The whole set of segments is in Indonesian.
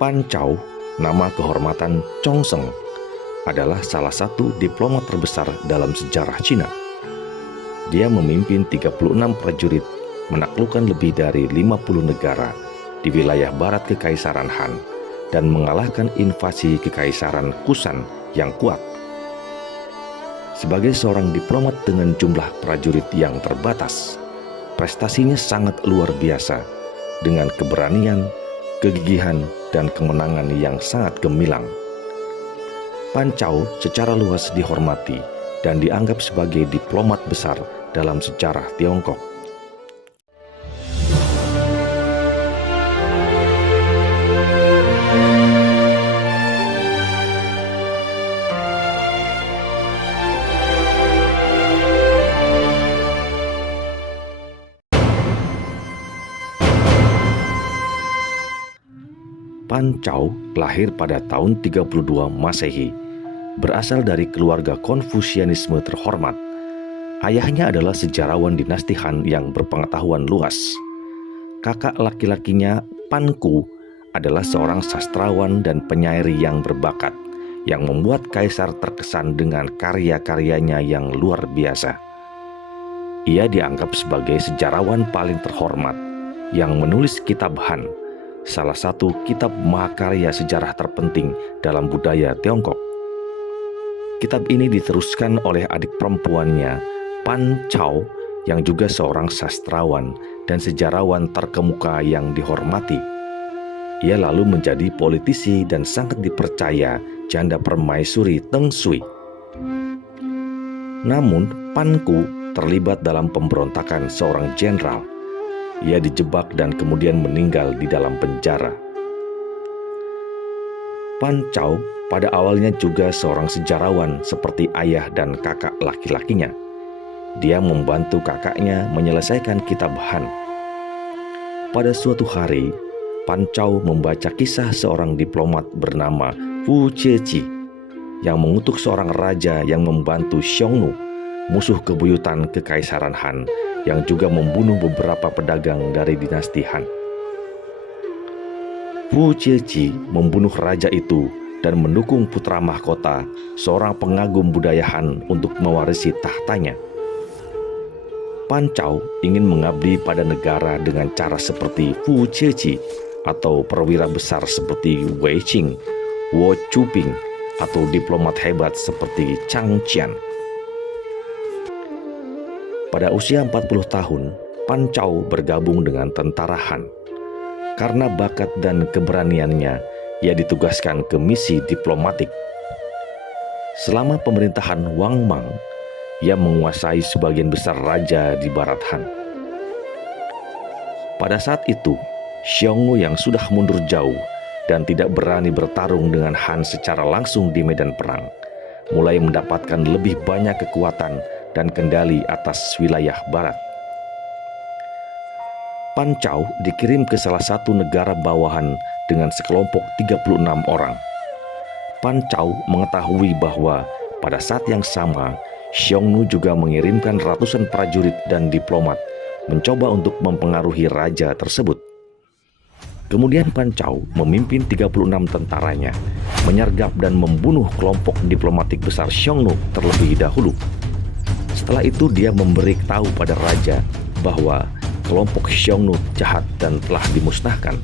Pan Chao, nama kehormatan Chongsheng, adalah salah satu diplomat terbesar dalam sejarah Cina. Dia memimpin 36 prajurit menaklukkan lebih dari 50 negara di wilayah barat Kekaisaran Han dan mengalahkan invasi Kekaisaran Kusan yang kuat. Sebagai seorang diplomat dengan jumlah prajurit yang terbatas, prestasinya sangat luar biasa dengan keberanian, kegigihan, dan kemenangan yang sangat gemilang. Pan Chao secara luas dihormati dan dianggap sebagai diplomat besar dalam sejarah Tiongkok. Pan Chao lahir pada tahun 32 Masehi, berasal dari keluarga Konfusianisme terhormat. Ayahnya adalah sejarawan dinasti Han yang berpengetahuan luas. Kakak laki-lakinya, Pan Ku, adalah seorang sastrawan dan penyair yang berbakat, yang membuat kaisar terkesan dengan karya-karyanya yang luar biasa. Ia dianggap sebagai sejarawan paling terhormat yang menulis kitab Han, salah satu kitab mahakarya sejarah terpenting dalam budaya Tiongkok. Kitab ini diteruskan oleh adik perempuannya, Pan Chao, yang juga seorang sastrawan dan sejarawan terkemuka yang dihormati. Ia lalu menjadi politisi dan sangat dipercaya janda permaisuri Teng Sui. Namun, Pan Ku terlibat dalam pemberontakan seorang jenderal. Ia dijebak dan kemudian meninggal di dalam penjara. Pan Chao pada awalnya juga seorang sejarawan seperti ayah dan kakak laki-lakinya. Dia membantu kakaknya menyelesaikan kitab Han. Pada suatu hari, Pan Chao membaca kisah seorang diplomat bernama Fu Zhiqi yang mengutuk seorang raja yang membantu Xiongnu, musuh kebuyutan Kekaisaran Han, yang juga membunuh beberapa pedagang dari dinasti Han. Fu Zhiqi membunuh raja itu dan mendukung putra mahkota, seorang pengagum budaya Han, untuk mewarisi tahtanya. Pan Chao ingin mengabdi pada negara dengan cara seperti Fu Zhiqi atau perwira besar seperti Wei Qing, Wo Chuping, atau diplomat hebat seperti Chang Qian. Pada usia 40 tahun, Pan Chao bergabung dengan tentara Han. Karena bakat dan keberaniannya, ia ditugaskan ke misi diplomatik. Selama pemerintahan Wang Mang, ia menguasai sebagian besar raja di barat Han. Pada saat itu, Xiongnu yang sudah mundur jauh dan tidak berani bertarung dengan Han secara langsung di medan perang, mulai mendapatkan lebih banyak kekuatan dan kendali atas wilayah barat. Pan Chao dikirim ke salah satu negara bawahan dengan sekelompok 36 orang. Pan Chao mengetahui bahwa pada saat yang sama, Xiongnu juga mengirimkan ratusan prajurit dan diplomat mencoba untuk mempengaruhi raja tersebut. Kemudian Pan Chao memimpin 36 tentaranya menyergap dan membunuh kelompok diplomatik besar Xiongnu terlebih dahulu. Setelah itu dia memberi tahu pada raja bahwa kelompok Xiongnu jahat dan telah dimusnahkan.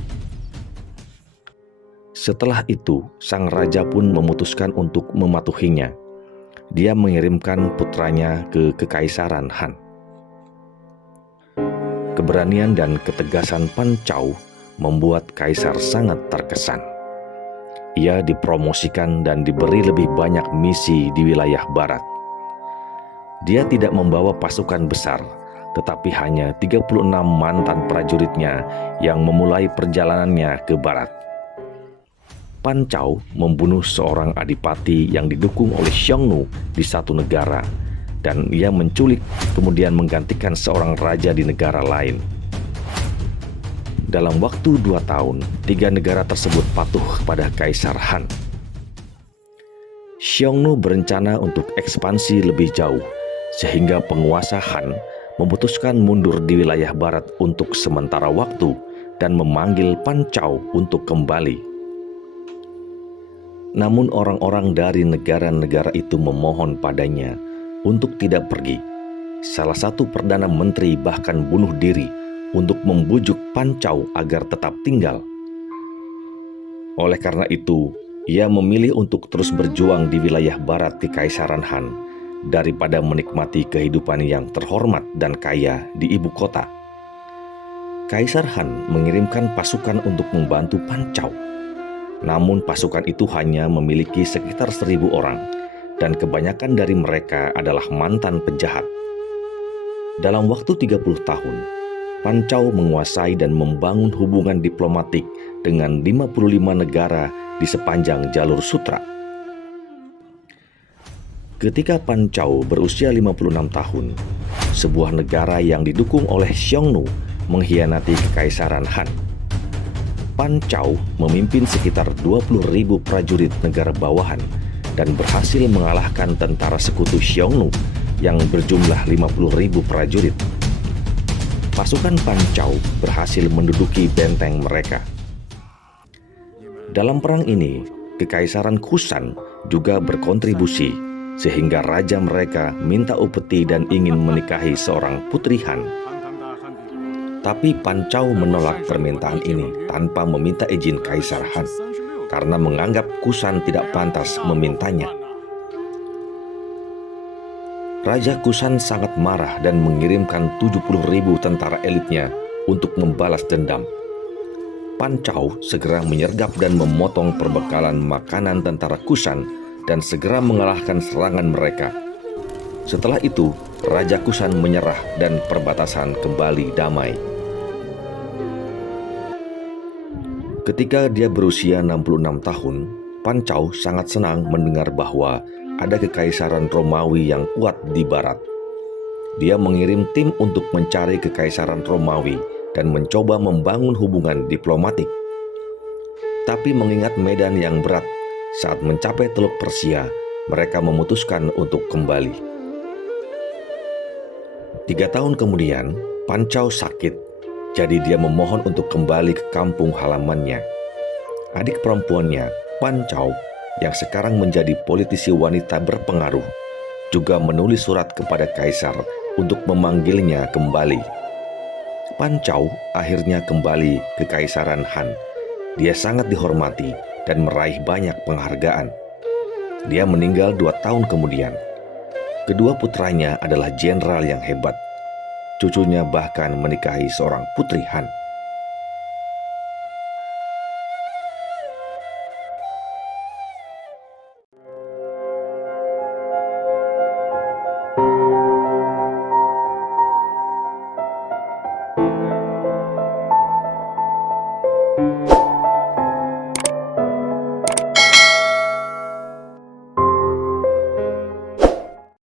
Setelah itu, sang raja pun memutuskan untuk mematuhinya. Dia mengirimkan putranya ke Kekaisaran Han. Keberanian dan ketegasan Pan Chao membuat kaisar sangat terkesan. Ia dipromosikan dan diberi lebih banyak misi di wilayah barat. Dia tidak membawa pasukan besar, tetapi hanya 36 mantan prajuritnya yang memulai perjalanannya ke barat. Pan Chao membunuh seorang adipati yang didukung oleh Xiongnu di satu negara, dan ia menculik kemudian menggantikan seorang raja di negara lain. Dalam waktu 2 tahun, 3 negara tersebut patuh kepada Kaisar Han. Xiongnu berencana untuk ekspansi lebih jauh, sehingga penguasa Han memutuskan mundur di wilayah barat untuk sementara waktu dan memanggil Pan Chao untuk kembali. Namun orang-orang dari negara-negara itu memohon padanya untuk tidak pergi. Salah satu perdana menteri bahkan bunuh diri untuk membujuk Pancau agar tetap tinggal. Oleh karena itu, ia memilih untuk terus berjuang di wilayah barat Kekaisaran Han daripada menikmati kehidupan yang terhormat dan kaya di ibu kota. Kaisar Han mengirimkan pasukan untuk membantu Pancau. Namun pasukan itu hanya memiliki sekitar 1.000 orang dan kebanyakan dari mereka adalah mantan penjahat. Dalam waktu 30 tahun, Pancau menguasai dan membangun hubungan diplomatik dengan 55 negara di sepanjang jalur sutra. Ketika Pancau berusia 56 tahun, sebuah negara yang didukung oleh Xiongnu mengkhianati Kekaisaran Han. Pancau memimpin sekitar 20.000 prajurit negara bawahan dan berhasil mengalahkan tentara sekutu Xiongnu yang berjumlah 50.000 prajurit. Pasukan Pancau berhasil menduduki benteng mereka. Dalam perang ini, Kekaisaran Kusan juga berkontribusi sehingga raja mereka minta upeti dan ingin menikahi seorang putri Han. Tapi Pancau menolak permintaan ini tanpa meminta izin Kaisar Han karena menganggap Kusan tidak pantas memintanya. Raja Kusan sangat marah dan mengirimkan 70.000 tentara elitnya untuk membalas dendam. Pancau segera menyergap dan memotong perbekalan makanan tentara Kusan dan segera mengalahkan serangan mereka. Setelah itu, Raja Kusan menyerah dan perbatasan kembali damai. Ketika dia berusia 66 tahun, Pancau sangat senang mendengar bahwa ada kekaisaran Romawi yang kuat di barat. Dia mengirim tim untuk mencari kekaisaran Romawi dan mencoba membangun hubungan diplomatik. Tapi mengingat medan yang berat, saat mencapai Teluk Persia, mereka memutuskan untuk kembali. 3 tahun kemudian, Pancau sakit. Jadi dia memohon untuk kembali ke kampung halamannya. Adik perempuannya, Pancau, yang sekarang menjadi politisi wanita berpengaruh, juga menulis surat kepada kaisar untuk memanggilnya kembali. Pancau akhirnya kembali ke Kekaisaran Han. Dia sangat dihormati dan meraih banyak penghargaan. Dia meninggal 2 tahun kemudian. Kedua putranya adalah jenderal yang hebat. Cucunya bahkan menikahi seorang putri Han.